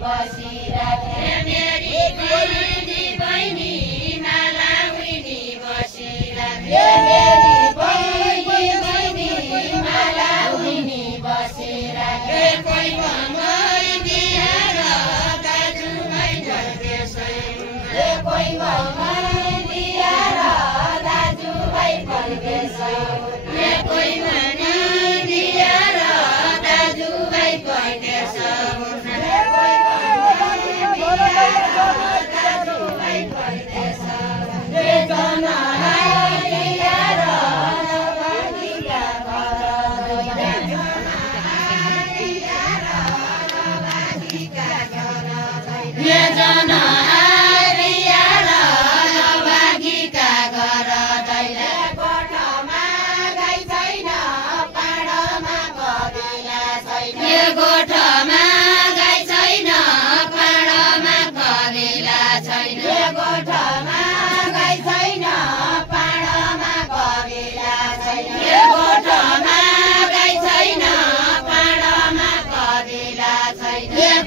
बसिराखे मेरी बहिनी बहिनी माला उनी बसिराखे मेरी बहिनी बहिनी माला उनी बसिराखे कोही भङ्गै दिएर दाजुभाइ फर्केछै कोही भङ्गै दिएर दाजुभाइ फर्केछै कोही भङ्गै दिएर दाजुभाइ फर्केछै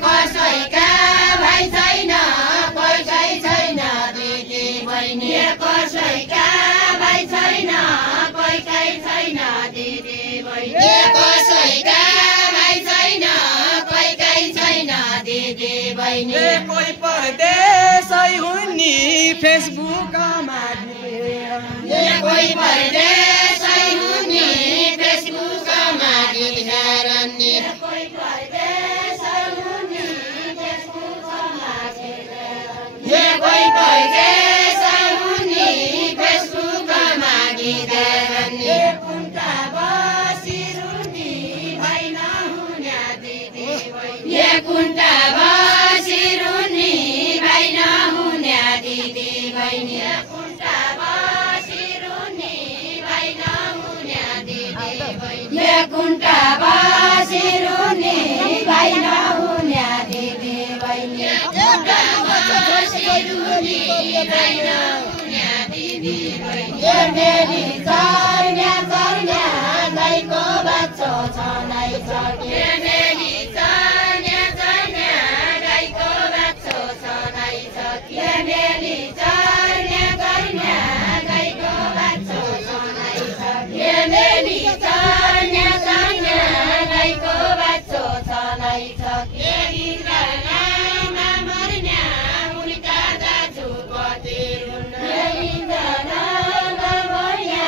कसैका भाइ छैन कोही छैन दिदी बहिनी कसैका भाइ छैन कोही छैन दिदी बहिनी कोही परदेशै हुन् फेसबुकमा कोही परदेशै हुन् फेसबुकमा हेरन्नी कोही परदेशै हुन् फेसबुकमा हेरन्नी कोही परदेश कुन्टा बसिरुनी भाइ नहुन्या दिदी बहिनी कुन्टा बसिरुनी भाइ नहुन्या दिदी बहिनी कुन्टा बसिरुनी भाइ नहुन्या दिदी बहिनी कुन्टा बसिरुनी भाइ नहुन्या दिदी बहिनी मेरी चर्न्या चर्न्या गाईको बच्चो छनै सक्यो मेरी मेली चर्न्या चर्न्या गाईको बाछो छनै सक्यो मेली चर्न्या चर्न्या गाईको बाछो छनै सक्यो इन्द्रनामा मर्न्या उनका दाजु कति रुन्न इन्द्रनामा मर्न्या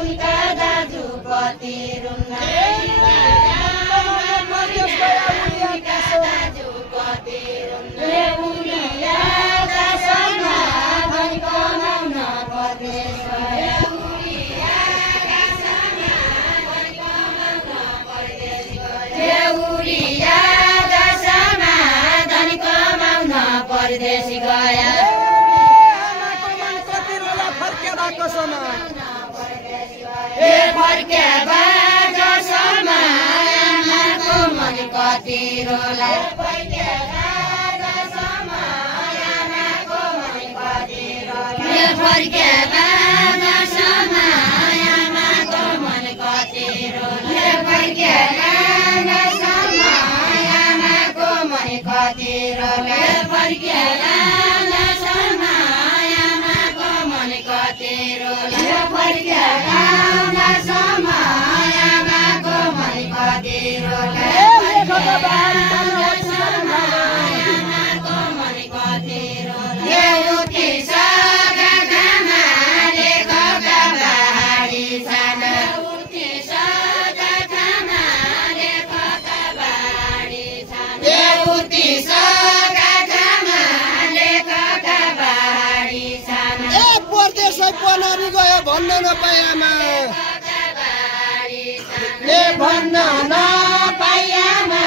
उनका दाजु कति रुन्न इन्द्रनामा मर्न्या उनका दाजु कति रुन्न परदेशी गया आमाको मन कति रोला फर्केर कसमा फर्के बाजसम्म आमाको मन कति रोला फर्के बाजसम्म आमाको मन कति रोला फर्के बाजसम्म आमाको मन कति रोला फर्के बाजसम्म आमाको मन कति रोला फर्के बाजसम्म आमाको मन कति रोला फर्के बाजसम्म आमाको मन कति रोला आमाको मन कति रोला एउटी सगामा लेखका बारी छन् एउटी सगामा लेखका बारी छन् एउटी सगामा लेखका बारी छन् परदेशै पनारी गयो भन्न नपाएमा भन्न नपाएमा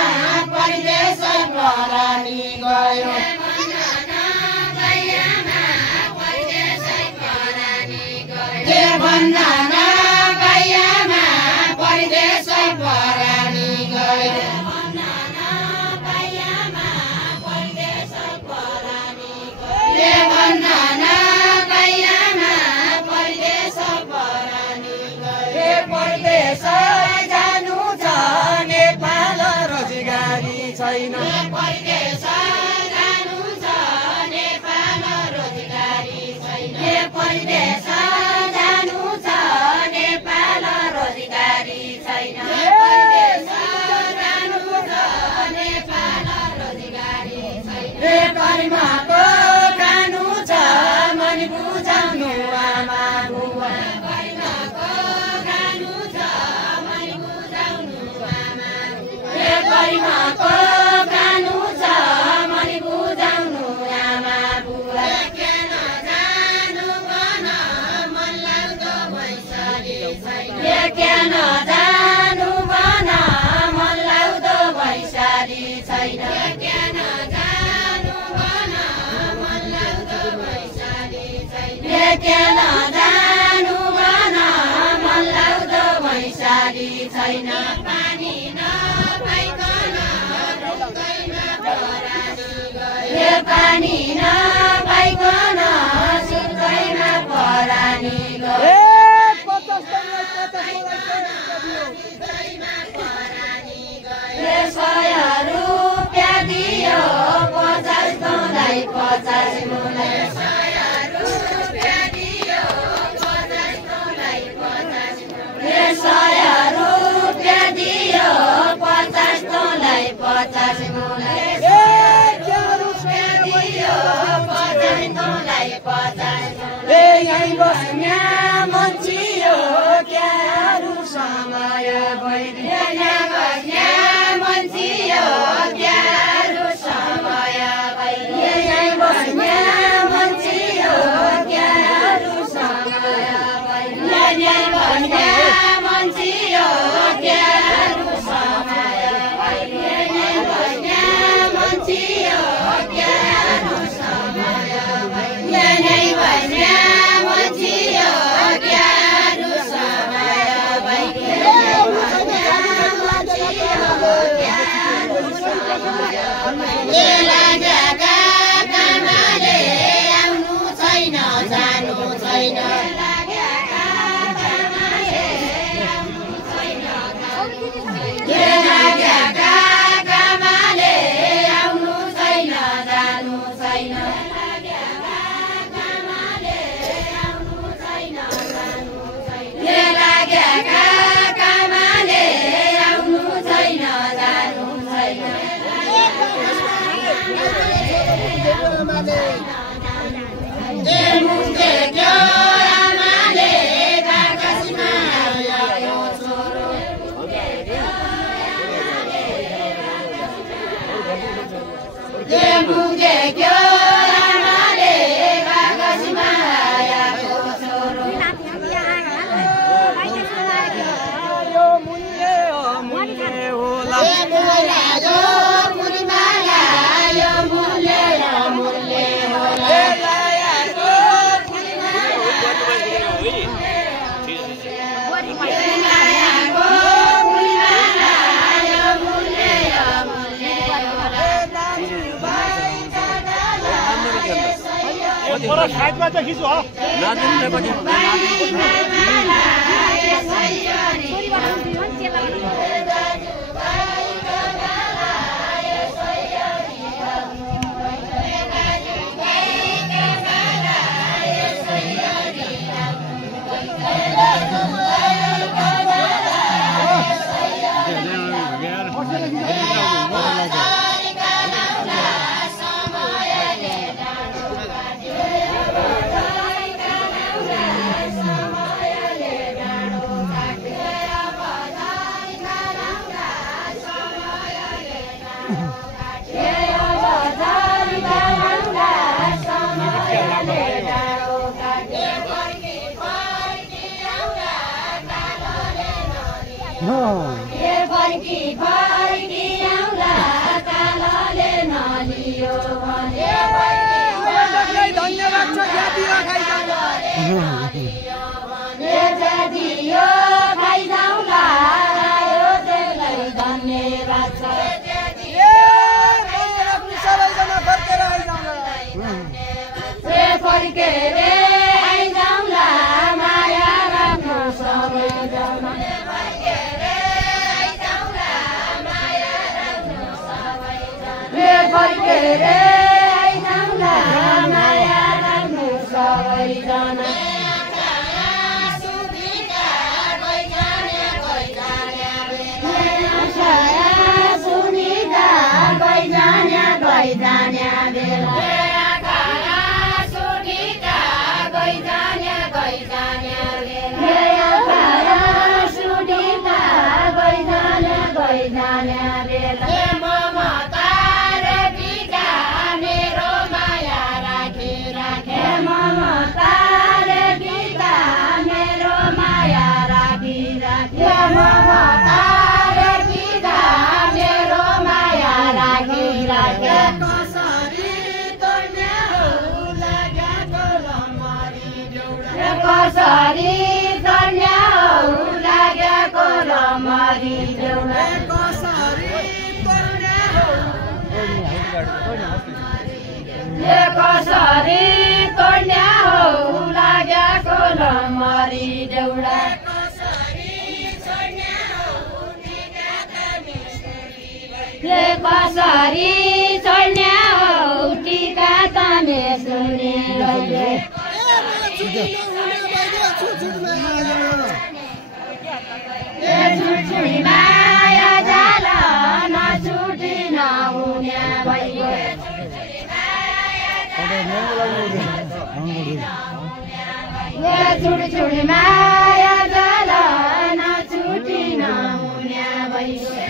परदेशै परानी गयो भन्न नपाएमा परदेशै परानी गयो भन्न नपाएमा परदेशै परानी गयो परदेश जानु छ नेपाल रोजगारी छैन परदेश जानु छ नेपाल रोजगारी छैन परदेश जानु छ नेपाल रोजगारी छैन परदेश जानु छ नेपाल रोजगारी छैन परिमाको खानु छ मन बुझाउनु आमा बुवा परिमाको खानु छ मन बुझाउनु आमा परिमाको खानु छ मन बुझाउनु आमा बुवा केन जानु भन मन लाग्दो भइसके छैन केन जानु भन मन लाग्दो भइसके छैन केन जानु भन मन लाग्दो भइसके छैन केन जानु भन मन लाग्दो भइसके छैन पानी नपाइकन रुखैमा परानी गयो पानी नपाइकन सुखैमा परानी गयो ₹100 दियो 50 तँलाई 50 मुलाई ₹100 दियो 50 तँलाई 50 मुलाई ₹100 दियो 50 तँलाई 50 मुलाई दियो 50 तँलाई 50 मुलाई यही बस्ने मन्छियो क्यारू समय भइदियो बस्ने मन्छियो क्यारू समय भइदियो यही बस्ने मन्छियो क्यारू समय भइदियो यही बस्ने मन्छियो क्यारू समय भइदियो यही बस्ने मन्छियो क्यारू समय भइदियो यही बस्ने मन्छियो क्यारू समय भइदियो कामाले आउनु छैन जानु छैन कामाले आउनु छैन जानु छैन कामाले आउनु छैन जानु छैन कामाले आउनु छैन जानु छैन मुक्ते क्यो आमाले बाकसमा ल्यायो छोरो मुक्ते क्यो आमाले बाकसमा ल्यायो छोरो यो मुन्ने होला यो मुनिमाला यो मुल्ले होला थोड़ा साइड में तो खींचो हाँ धन्यवाद छ जातियो खाइजाउला आयो त्यसलाई धन्यवाद छ सबैजना फर्केर आइजाउला फर्केर आइजाउला माया राख्नु सबैजना फर्केर आइजाउला माया राख्नु सबैजना के रे आइजाउँला माया लाग्नु सबैजना कसरी तर्न्या हौ लागेको रमरी देउला कसरी तर्न्या हौ लागेको रमरी देउला कसरी चढ्न्या हौ टिका तामे सुनिले छुट्टी माया जाला नछुटी नहुने भइगयो छुट्टी माया जाला नछुटी नहुने भइगयो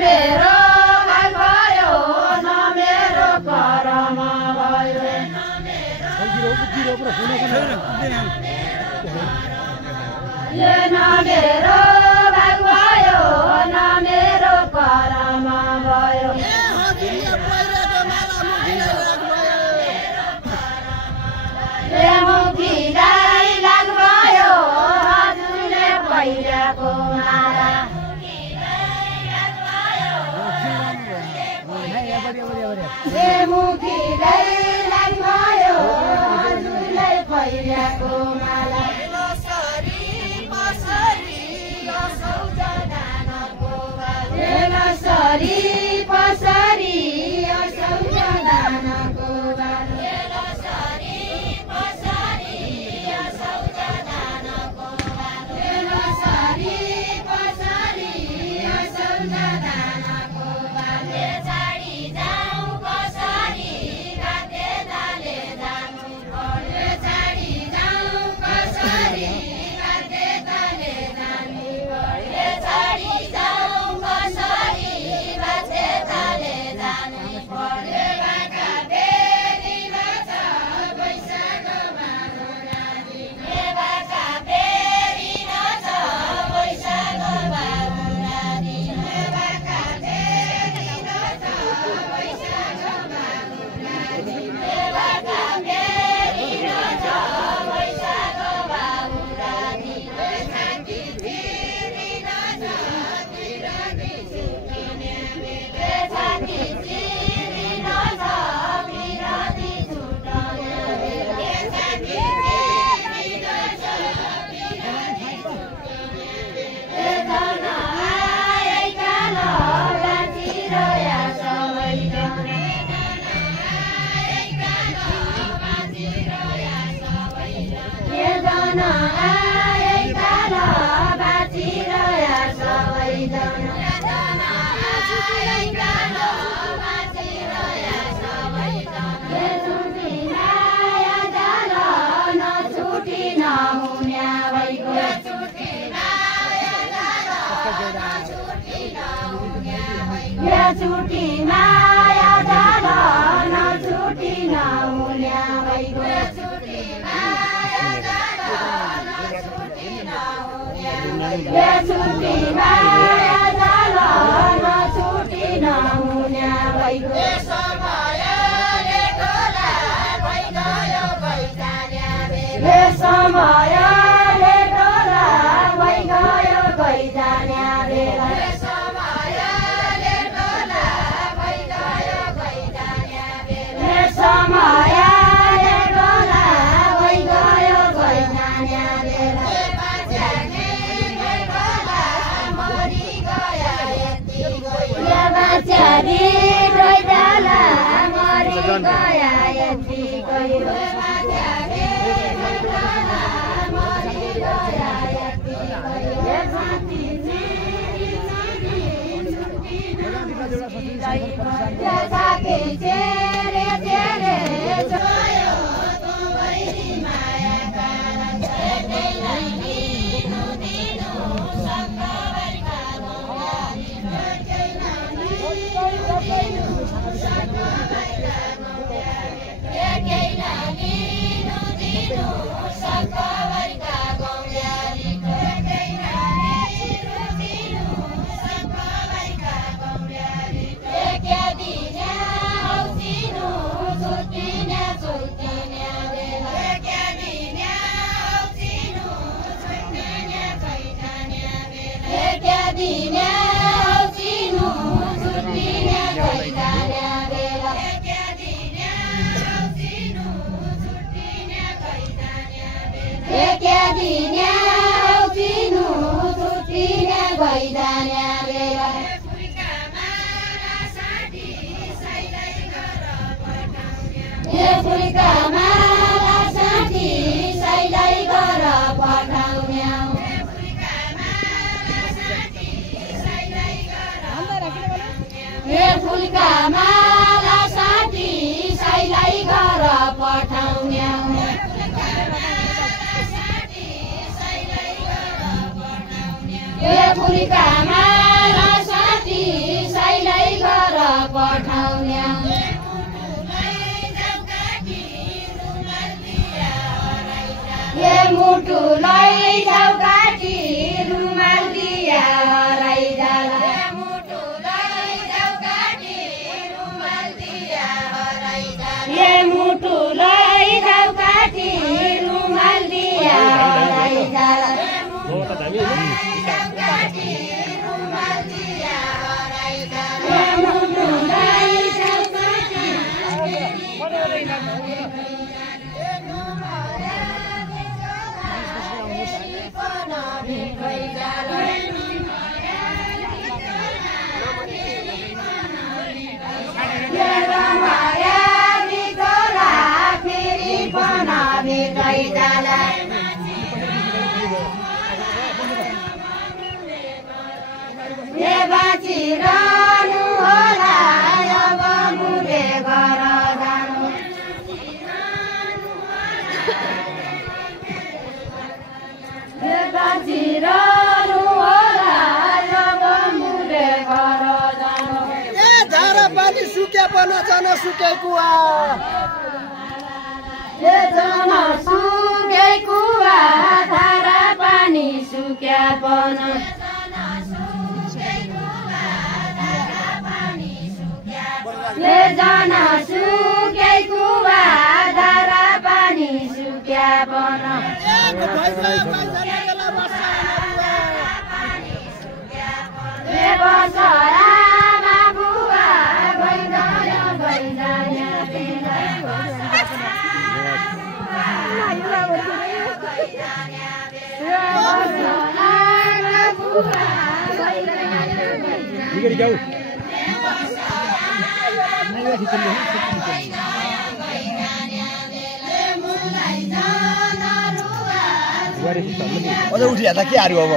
मेरो भाग भयो न मेरो करम भयो न मेरो भाग भयो न मेरो करम भयो मुखीलाई भैयाको माला लसरी पसरी असौजा दानको बाला लसरी पसरी असौजा दानको बाला लसरी पसरी असौजा दानको बाला लसरी पसरी असौजा दानको बाला छाडी जाऊ कसरी राते दाले जानु पर्यो छाडी जाऊ कसरी राते ताले जानु पर्यो छाडी जाऊ कसरी राते दाले जानु पर्यो बाका बेरीमा छ वैशाखमा रुनादी बाका बेरी नछ वैशाखमा रुनादी बाका बेरीमा छ वैशाखमा रुनादी बाका बेरी नछ वैशाखमा रुनादी छाती चिरिन छ तिरनी छुटिने बेला छाती चिरी नछ बिराती छुटाउने बेला छाती चिरिन छ तिरनी छुटिने बेला धन आएका ल बाँचिरह्या सबैजना धन आएका ल बाँचिरह्या सबैजना धन आएका ल बाँचिरह्या सबैजना छुटी माया जाल नछुटी नहुन्या भइगयो छुटी माया जाल नछुटी नहुन्या भइगयो छुटी माया जाल नछुटी नहुन्या भइगयो छुटी माया जाल नछुटी नहुन्या छुटी माया जाल नछुटी नहुन्या भइगयो समयले टोला भइगयो भइजान्या बेला समयले टोला भइगयो गइजान्या बेला समयले टोला भइगयो भइजान्या बेला समयले टोला भइगयो गइजान्या बेला बाच्यानी टोला मरि गया यति गयो बाच्यारी गइजाला मरि गया यति गयो बाच्यानी टोला मरि गया यति गयो छाती छाती चेरे चेरे गयो तो भैरी माया कारण छैटैलाई दिनु दिनु सङ्गबैका गौरानी छैटैलाई दिनु सङ्गबैका गौरानी एकैलाई दिनु दिनु सङ्गबैका गौरानी एकैलाई दिनु दिनु सङ्गबैका गौरानी एकै दिने औसिनु छुट्टिने छुट्टिने बेला एकै दिने औसिनु छुट्टिने छैटने बेला एकै दिने औसिनु छुट्टिने छैटने बेला एकै दिने औसिनु छुट्टिने छैटने बेला एकै दिने औसिनु छुट्टिने छैटने बेला फुलका माला साथी सैलाई गर पठाउने फुलका माला साथी सैलाई गर पठाउने फुलका माला साथी सैलाई गर पठाउने मुटुलाई जाऊ काटी रुमाल दिया हराइजाला मुटुलाई जाऊ काटी रुमाल दिया हराइजाला मुटुलाई जाऊ काटी रुमाल दिया हराइजाला रुमाल दिया हराइजाला मुटुलाई जाऊ काटी बाँचिरहनु होला अब मुले घर जानु बाँचिरहनु होला अब मुले घर जानु ए धारा पानी सुक्या पन जन सुके कुवा ए जन सुके कुवा धारा पानी सुक्या पन ले जाना सुके कुवा धारा पानी सुक्या बन ले बसरामा बुवा भइजान अझ उठिया त के हार्यो अब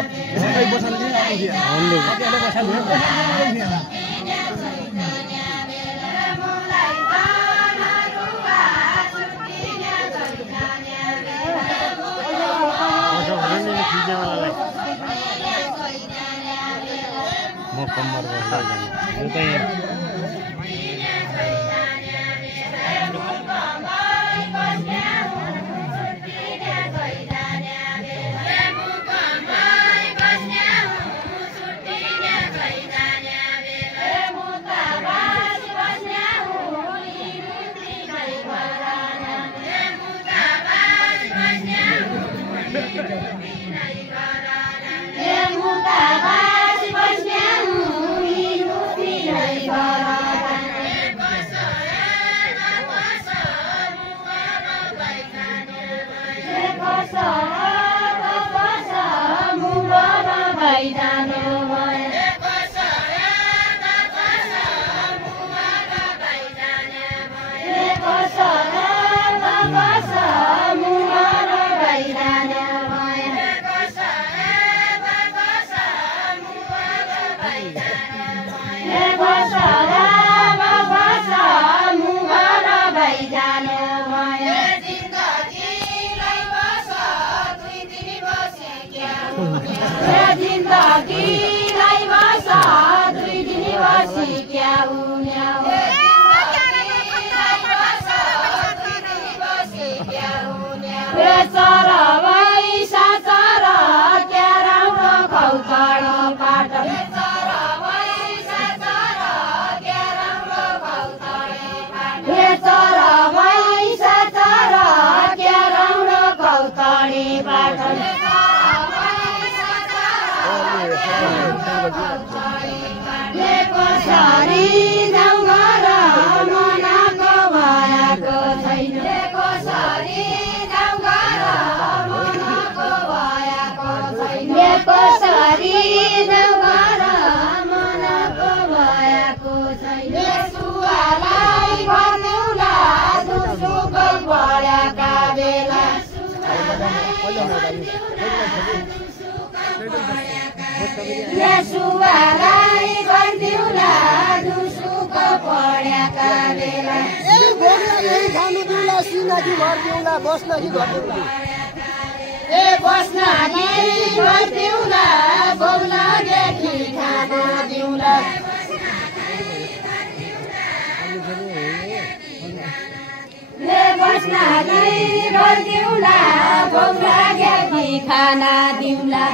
खाना दिउला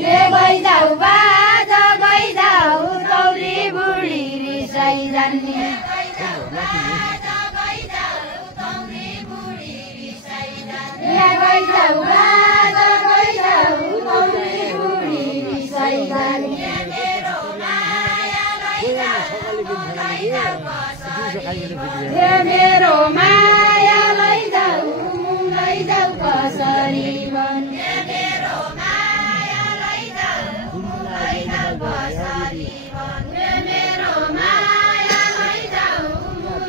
ले गइजाऊ बाजा गइजाऊ तौरी बुढी रिसाइ जान्ने ले गइजाऊ बाजा गइजाऊ तौरी बुढी रिसाइ जान्ने मेरो माया लैजाऊ कसरी भन् मेरो माया लैजाऊ लैजाऊ कसरी भन् मेरो माया लैजाऊ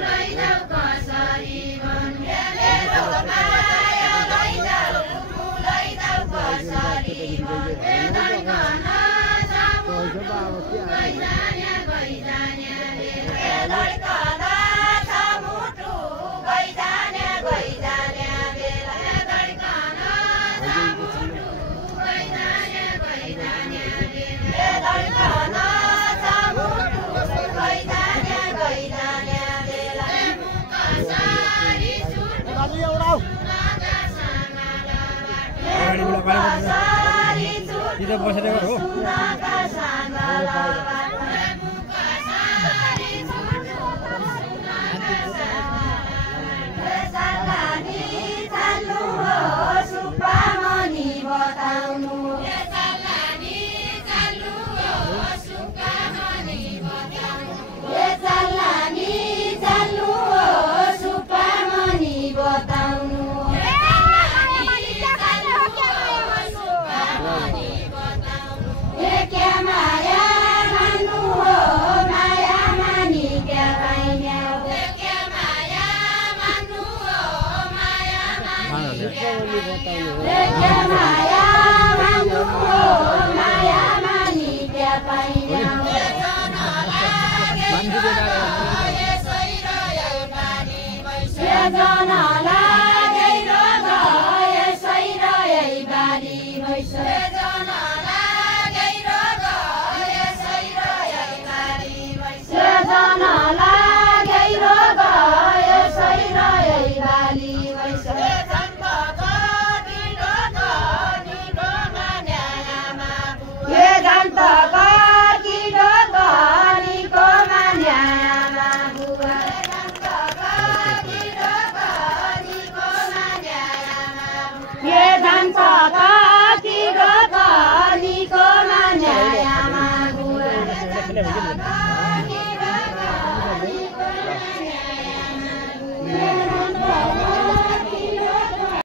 लैजाऊ कसरी भन् मेरो माया लैजाऊ लैजाऊ कसरी भन् धर्कन जाऊ गइजान्या गइजान्या धर्कन मुटु गइजान्या गइजान्या बेला धर्कन मुटु गइजान्या गइजान्या बेला धर्कन मुटु गइजान्या गइजान्या बेला कसरी छुट्नु कसरी छुट्नु कसरी सुपामनी बताउनु चल्लानी चाल्नु सुपामनी बताउनु चल्लानी चाल्नु सुपामनी बताउनु क्या माया मान्नु हो माया मानी क्या पाइने क्या माया मान्नु हो माया मानी क्या